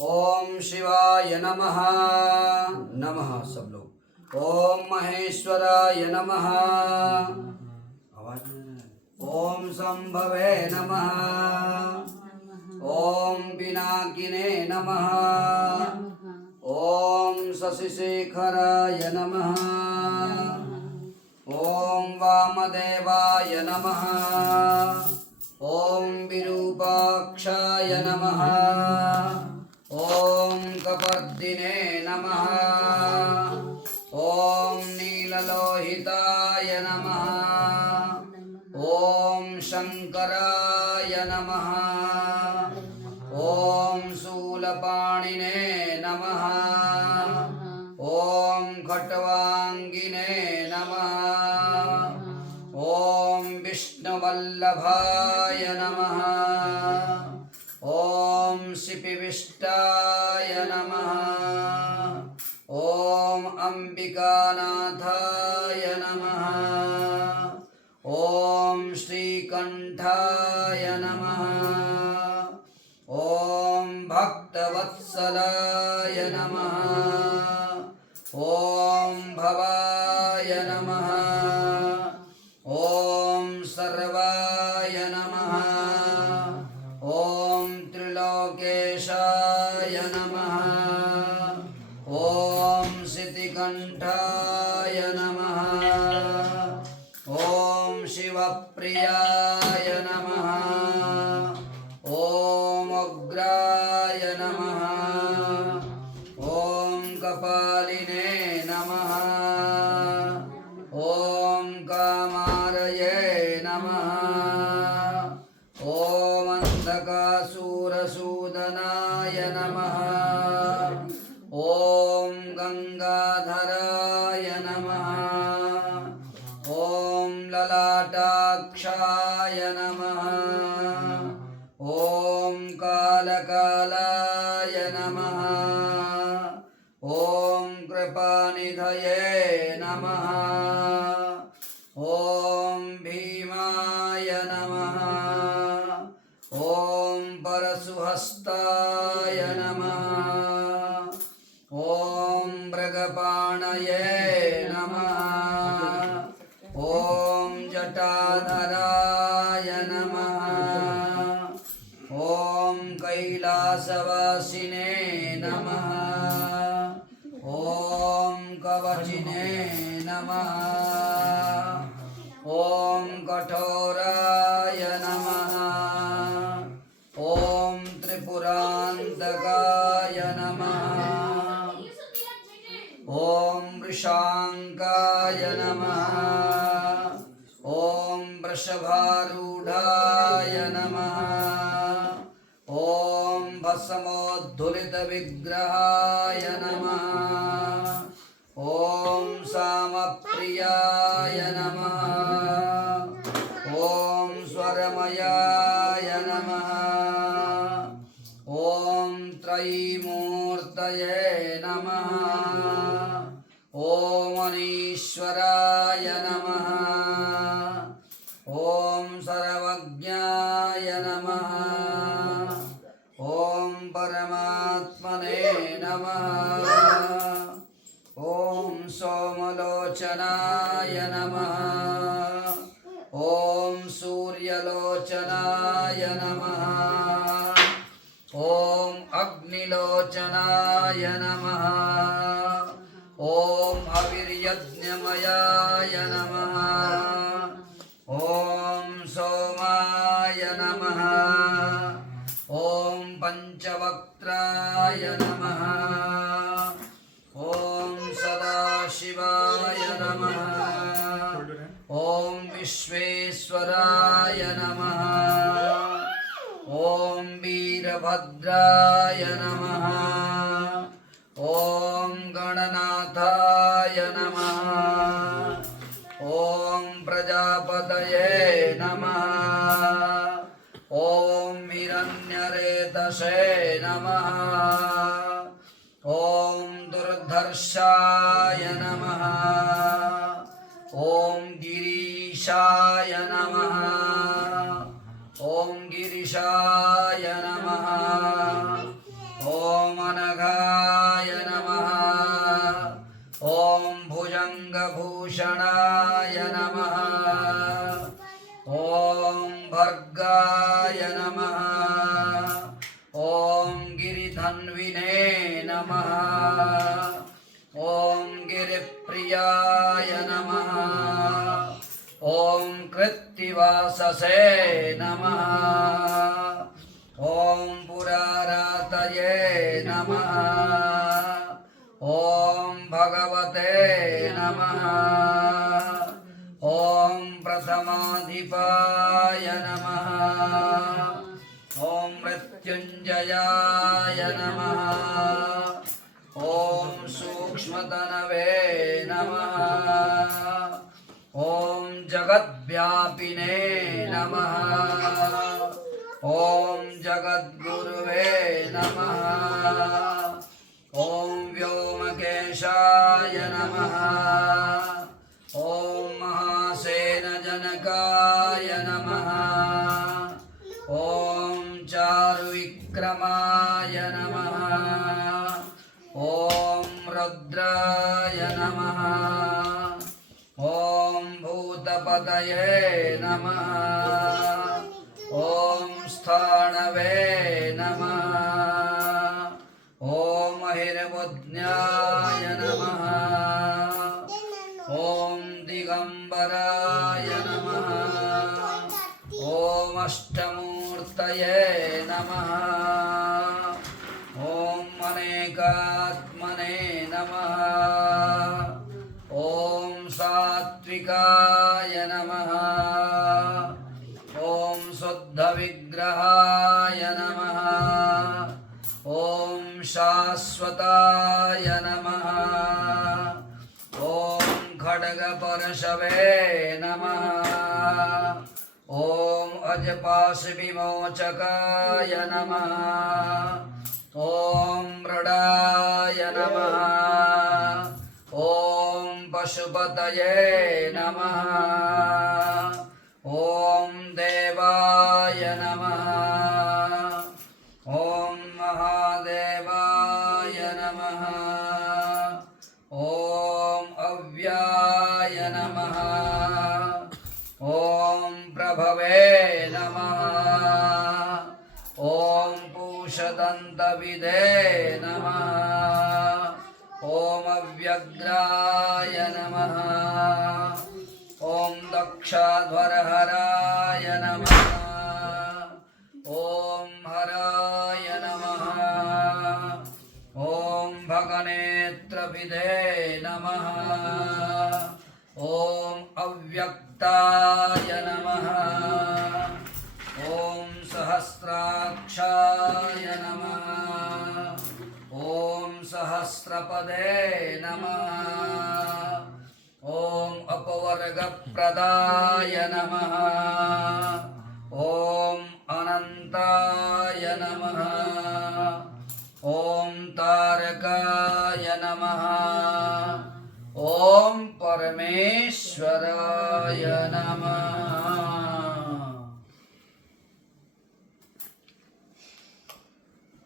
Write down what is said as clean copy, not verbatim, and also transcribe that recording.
ओम शिवाय नमः। नमः सब लोग। ओम महेश्वराय नमः। ओम संभवे नमः। ओम पिनाकिने नमः। ओम शशिशेखराय नमः। ओम वामदेवाय नमः। ओम विरूपाक्षाय नमः। ओम कपर्दिने नमः। ओम नीललोहिताय नमः। ओम शंकराय नमः। ओम शूलपाणिने नमः। ओम खट्वांगिने नमः। ओम विष्णुवल्लभाय नमः। ओम शिपिविष्टाय नमः। ओम अंबिकानाथाय नमः। ओम श्रीकंठाय नमः। ओम भक्तवत्सलाय नमः। ओम भवाय नमः। ओम सर्वाय नमः। ओम त्रिलोकेशाय नमः। ओम सिद्धिकंठाय नमः। ओम शिवप्रियाय नमः। ओम उग्राय नमः। ओम कपालिने नमः। ओम कामारये नमः। ओम अंधकासुरसूदनाय नमः। ओम गंगाधराय नमः। ओम ललाटाक्षाय नमः। ओम कालकालाय नमः। ओम कृपानिधये नमः। ओम भीमाय नमः। ओम परशुहस्ताय नमः। ओम मृगपाणये नमः। ओम जटाधराय नमः। ओम कैलासवासिने नमः। ओम कवचिने नमः। ओम कठोराय नमः। ओम त्रिपुरान्तकाय नमः। ओम वृषांकाय नमः। ओम वृषभारूढ़ाय नमः। ओम भस्मोद्धुलितविग्रहाय नमः। ओम सामप्रियाय नमः। ओम स्वरमयाय नमः। ओम त्रयीमूर्तये नमः। ओम अनीश्वराय नमः। ओम सर्वज्ञाय नमः। ओम परमात्मने नमः। ओम सोमलोचनाय नमः। ओम सूर्यलोचनाय नमः। ओम अग्निलोचनाय नमः। ओम हविर्यज्ञमयाय नमः। ओम सोमाय नमः। ओम पंचवक्त्राय नमः। ओम सदाशिवाय नमः। ओम विश्वेश्वराय नमः। ओम वीरभद्राय नमः। ओम गणनाथाय नमः। ओम प्रजापतये नमः। ओम हिरण्यरेतसे नमः। ओम दुर्धर्षाय नमः। ओम गिरीशाय नमः। ओम गिरिशाय नमः। ओम धन्विने नमः। ॐ गिरिप्रियाय नमः। ॐ कृत्तिवाससे नमः। ॐ पुरारातये नमः। ॐ भगवते नमः। ॐ प्रथमाधिपाय नमः। ॐ मृत्युञ्जयाय नमः। ॐ सूक्ष्मतनवे नमः। ॐ जगद्व्यापिने नमः। ॐ जगद्गुरुवे नमः। ॐ व्योमकेशाय नमः। ॐ महासेनजनकाय नमः। ॐ चारुविक्रमाय नमः। ॐ रुद्राय नमः। ॐ भूतपतये नमः। ॐ स्थाणवे नमः। ॐ महिर्बुद्ध्याय नमः। ॐ दिगम्बराय नमः। ॐ अष्टमूर्तये नमः। ॐ अनेकात्मने नमः। ॐ सात्विकाय नमः। ॐ शुद्धविग्रहाय नमः। ॐ शाश्वताय नमः। ॐ खड्गपरशवे नमः। ॐ अजपाशविमोचकाय नमः। ॐ मृडाय नमः। ॐ पशुपतये नमः। ॐ देवाय नमः। ॐ महादेवाय नमः। ॐ अव्याय नमः। ॐ प्रभवे नमः। ॐ पूषदन्तविदे नमः। ॐ अव्यग्राय नमः। ॐ दक्षाध्वरहराय नमः। ॐ हराय नमः। ॐ भगनेत्रविदे नमः। ॐ अव्यक्ताय नमः। ॐ सहस्राक्षाय नमः। ॐ सहस्रपदे नमः। ॐ अपवर्गप्रदाय नमः। ॐ अनन्ताय नमः। ॐ तारकाय नमः। ॐ परमेश्वराय नमः।